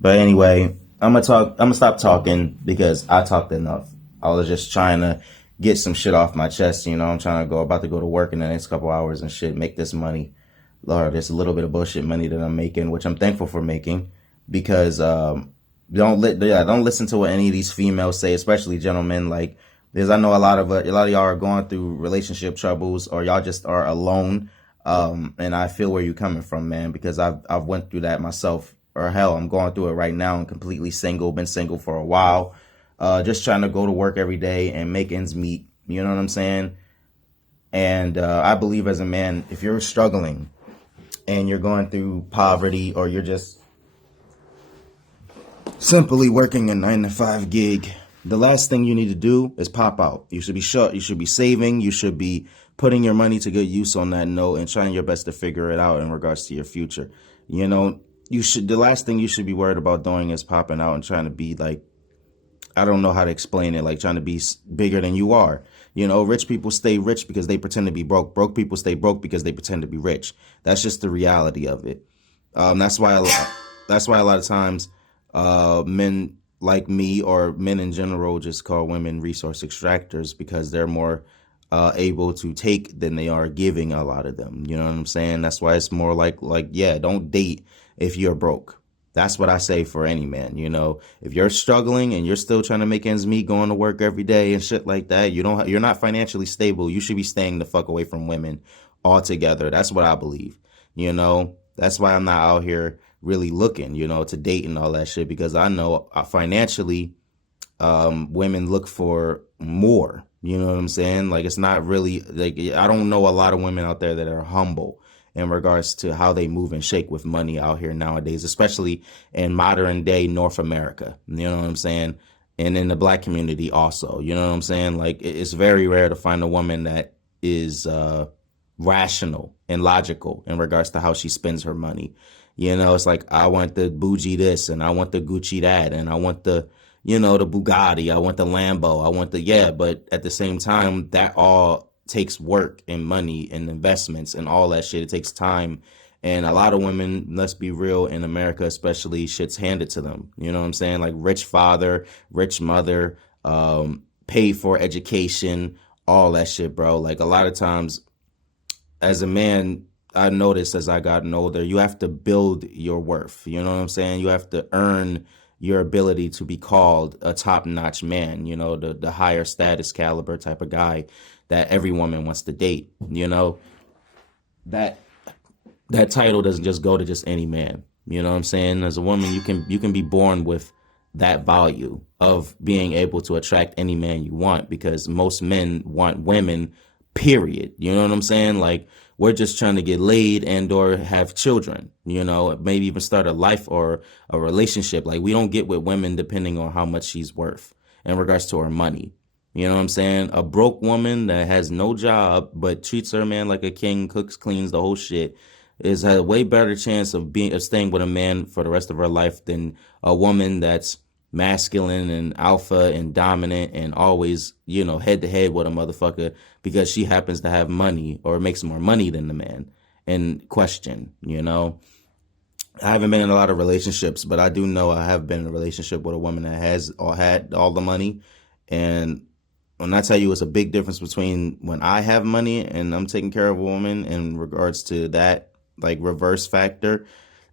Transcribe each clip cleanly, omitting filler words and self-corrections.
But anyway, I'm gonna stop talking because I talked enough. I was just trying to get some shit off my chest. I'm trying to about to go to work in the next couple hours and shit, make this money. Lord, there's a little bit of bullshit money that I'm making, which I'm thankful for making, because don't listen to what any of these females say, especially gentlemen. Like, because I know a lot of y'all are going through relationship troubles, or y'all just are alone. And I feel where you're coming from, man, because I've went through that myself. Or hell, I'm going through it right now. I'm completely single, been single for a while, just trying to go to work every day and make ends meet. You know what I'm saying? And I believe as a man, if you're struggling and you're going through poverty, or you're just simply working a 9 to 5 gig, the last thing you need to do is pop out. You should be shut. You should be saving. You should be putting your money to good use on that note and trying your best to figure it out in regards to your future. You know, the last thing you should be worried about doing is popping out and trying to be like, I don't know how to explain it, like trying to be bigger than you are. Rich people stay rich because they pretend to be broke. Broke people stay broke because they pretend to be rich. That's just the reality of it. That's why that's why a lot of times men like me, or men in general, just call women resource extractors, because they're more able to take than they are giving, a lot of them. You know what I'm saying? That's why it's more like, yeah, don't date if you're broke. That's what I say for any man. If you're struggling and you're still trying to make ends meet, going to work every day and shit like that, you're not financially stable. You should be staying the fuck away from women altogether. That's what I believe. That's why I'm not out here really looking, to date and all that shit, because I know financially, women look for more. You know what I'm saying? Like, it's not really like, I don't know a lot of women out there that are humble in regards to how they move and shake with money out here nowadays, especially in modern day North America. You know what I'm saying? And in the black community also. You know what I'm saying? Like, it's very rare to find a woman that is rational and logical in regards to how she spends her money. It's like, I want the bougie this, and I want the Gucci that, and I want the Bugatti, I want the Lambo, I want yeah, but at the same time, that all takes work and money and investments and all that shit. It takes time. And a lot of women, let's be real, in America especially, shit's handed to them. You know what I'm saying? Like, rich father, rich mother, pay for education, all that shit, bro. Like, a lot of times as a man, I noticed as I gotten older, you have to build your worth. You know what I'm saying? You have to earn your ability to be called a top-notch man, the higher status caliber type of guy that every woman wants to date. That that title doesn't just go to just any man. You know what I'm saying? As a woman, you can be born with that value of being able to attract any man you want, because most men want women, period. You know what I'm saying? Like, we're just trying to get laid and or have children, maybe even start a life or a relationship. Like, we don't get with women depending on how much she's worth in regards to her money. You know what I'm saying? A broke woman that has no job but treats her man like a king, cooks, cleans, the whole shit, is a way better chance of staying with a man for the rest of her life than a woman that's masculine and alpha and dominant and always, head to head with a motherfucker because she happens to have money or makes more money than the man in question. I haven't been in a lot of relationships, but I do know I have been in a relationship with a woman that has or had all the money. And when I tell you, it's a big difference between when I have money and I'm taking care of a woman in regards to that, like, reverse factor,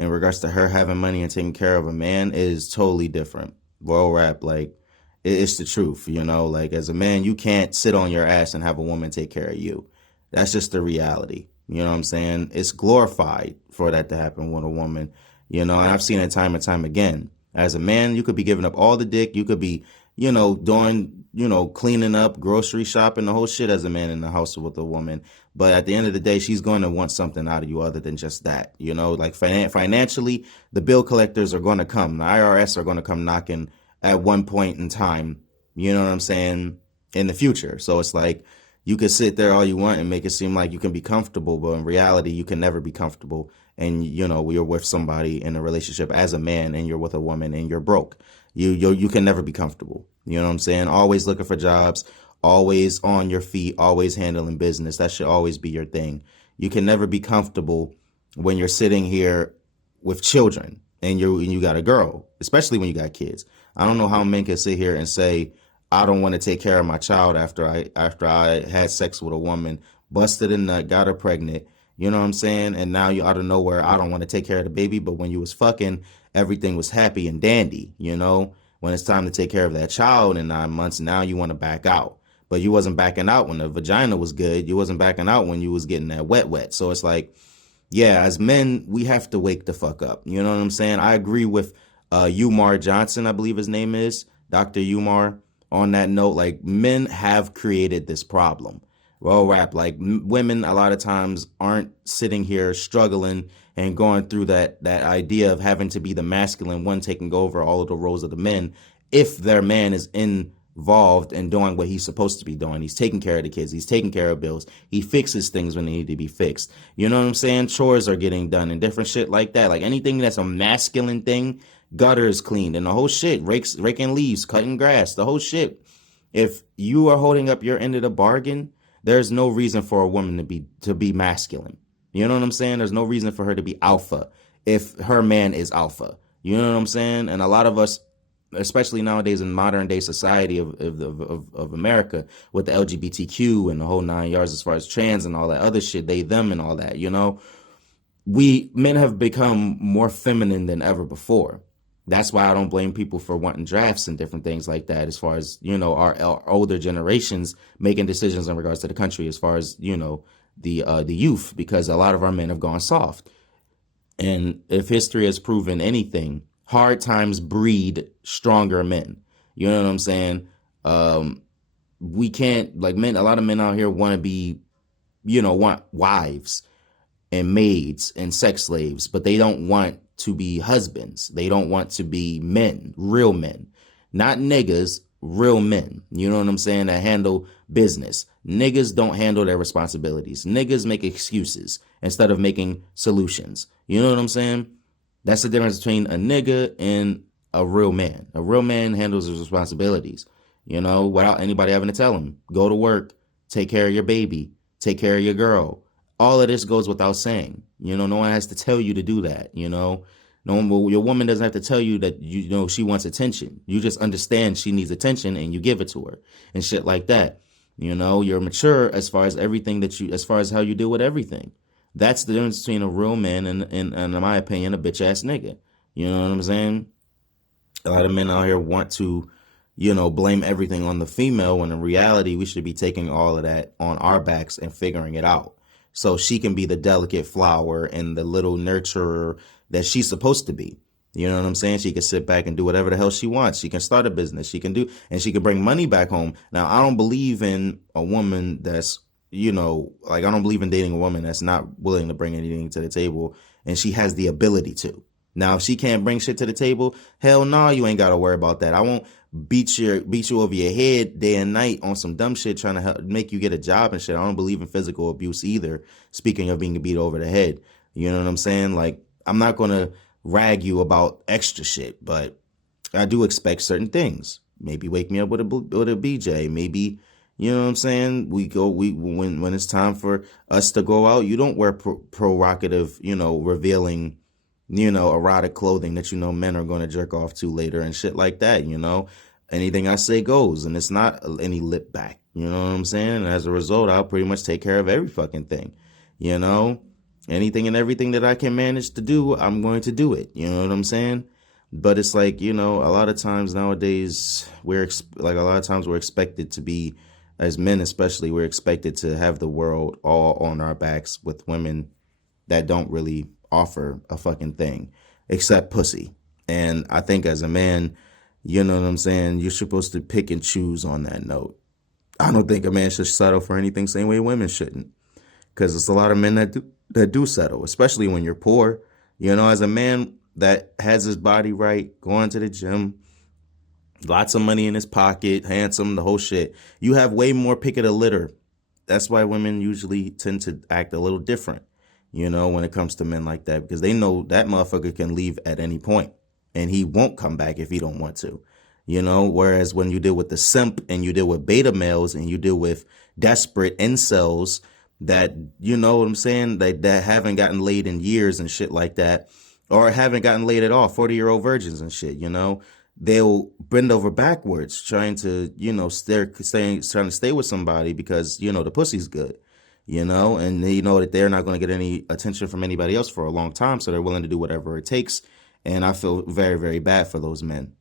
in regards to her having money and taking care of a man, is totally different. Royal rap, like, it's the truth. Like, as a man, you can't sit on your ass and have a woman take care of you. That's just the reality. You know what I'm saying? It's glorified for that to happen with a woman. And I've seen it time and time again. As a man, you could be giving up all the dick. You could be, doing, cleaning up, grocery shopping, the whole shit as a man in the house with a woman. But at the end of the day, she's going to want something out of you other than just that. Like, financially, the bill collectors are going to come. The IRS are going to come knocking at one point in time. You know what I'm saying? In the future. So it's like, you could sit there all you want and make it seem like you can be comfortable, but in reality, you can never be comfortable. And, you're with somebody in a relationship as a man, and you're with a woman and you're broke. You can never be comfortable. You know what I'm saying? Always looking for jobs, always on your feet, always handling business. That should always be your thing. You can never be comfortable when you're sitting here with children. and you got a girl, especially when you got kids. I don't know how men can sit here and say, I don't want to take care of my child after I had sex with a woman, busted a nut, got her pregnant. You know what I'm saying? And now you out of nowhere, I don't want to take care of the baby, but when you was fucking, everything was happy and dandy, you know? When it's time to take care of that child in 9 months, now you want to back out. But you wasn't backing out when the vagina was good. You wasn't backing out when you was getting that wet. So it's like, yeah, as men, we have to wake the fuck up. You know what I'm saying? I agree with Umar Johnson, I believe his name is, Dr. Umar, on that note. Like, men have created this problem. Well, rap, like women a lot of times aren't sitting here struggling and going through that idea of having to be the masculine one taking over all of the roles of the men if their man is involved in doing what he's supposed to be doing. He's taking care of the kids. He's taking care of bills. He fixes things when they need to be fixed. You know what I'm saying? Chores are getting done and different shit like that. Like anything that's a masculine thing, gutter is cleaned and the whole shit, raking leaves, cutting grass, the whole shit. If you are holding up your end of the bargain, there's no reason for a woman to be masculine. You know what I'm saying? There's no reason for her to be alpha if her man is alpha. You know what I'm saying? And a lot of us, especially nowadays in modern day society of America, with the LGBTQ and the whole 9 yards as far as trans and all that other shit, they, them and all that, you know, we men have become more feminine than ever before. That's why I don't blame people for wanting drafts and different things like that, as far as, you know, our older generations making decisions in regards to the country, as far as, you know, the youth, because a lot of our men have gone soft. And if history has proven anything, hard times breed stronger men. You know what I'm saying? We can't, like, men, a lot of men out here want to be, you know, want wives and maids and sex slaves, but they don't want to be husbands. They don't want to be men, real men, not niggas, real men. You know what I'm saying? That handle business. Niggas don't handle their responsibilities. Niggas make excuses instead of making solutions. You know what I'm saying? That's the difference between a nigga and a real man. A real man handles his responsibilities, you know, without anybody having to tell him. Go to work, take care of your baby, take care of your girl. All of this goes without saying. You know, no one has to tell you to do that, you know. No one, your woman doesn't have to tell you that, you know, she wants attention. You just understand she needs attention and you give it to her and shit like that. You know, you're mature as far as everything as far as how you deal with everything. That's the difference between a real man and in my opinion, a bitch ass nigga. You know what I'm saying? A lot of men out here want to, you know, blame everything on the female, when in reality, we should be taking all of that on our backs and figuring it out. So she can be the delicate flower and the little nurturer that she's supposed to be. You know what I'm saying? She can sit back and do whatever the hell she wants. She can start a business. She can do, and she can bring money back home. Now, I don't believe in a woman that's, you know, like, I don't believe in dating a woman that's not willing to bring anything to the table and she has the ability to. Now, if she can't bring shit to the table, hell no, you ain't got to worry about that. I won't beat you over your head day and night on some dumb shit trying to help make you get a job and shit. I don't believe in physical abuse either. Speaking of being beat over the head, you know what I'm saying? Like, I'm not going to rag you about extra shit, but I do expect certain things. Maybe wake me up with a BJ. Maybe, you know what I'm saying? When it's time for us to go out, you don't wear provocative, you know, revealing, you know, erotic clothing that, you know, men are going to jerk off to later and shit like that. You know, anything I say goes, and it's not any lip back. You know what I'm saying? And as a result, I'll pretty much take care of every fucking thing. You know, anything and everything that I can manage to do, I'm going to do it. You know what I'm saying? But it's like, you know, a lot of times nowadays, we're expected to be, as men especially, we're expected to have the world all on our backs with women that don't really offer a fucking thing except pussy. And I think as a man, you know what I'm saying, you're supposed to pick and choose on that note. I don't think a man should settle for anything, same way women shouldn't, because there's a lot of men that do settle, especially when you're poor. You know, as a man that has his body right, going to the gym, lots of money in his pocket, handsome, the whole shit, you have way more pick of the litter. That's why women usually tend to act a little different, you know, when it comes to men like that, because they know that motherfucker can leave at any point and he won't come back if he don't want to, you know. Whereas when you deal with the simp and you deal with beta males and you deal with desperate incels that, you know what I'm saying, that haven't gotten laid in years and shit like that, or haven't gotten laid at all, 40-year-old virgins and shit, you know. They'll bend over backwards trying to, you know, trying to stay with somebody because, you know, the pussy's good, you know, and they know that they're not going to get any attention from anybody else for a long time. So they're willing to do whatever it takes. And I feel very, very bad for those men.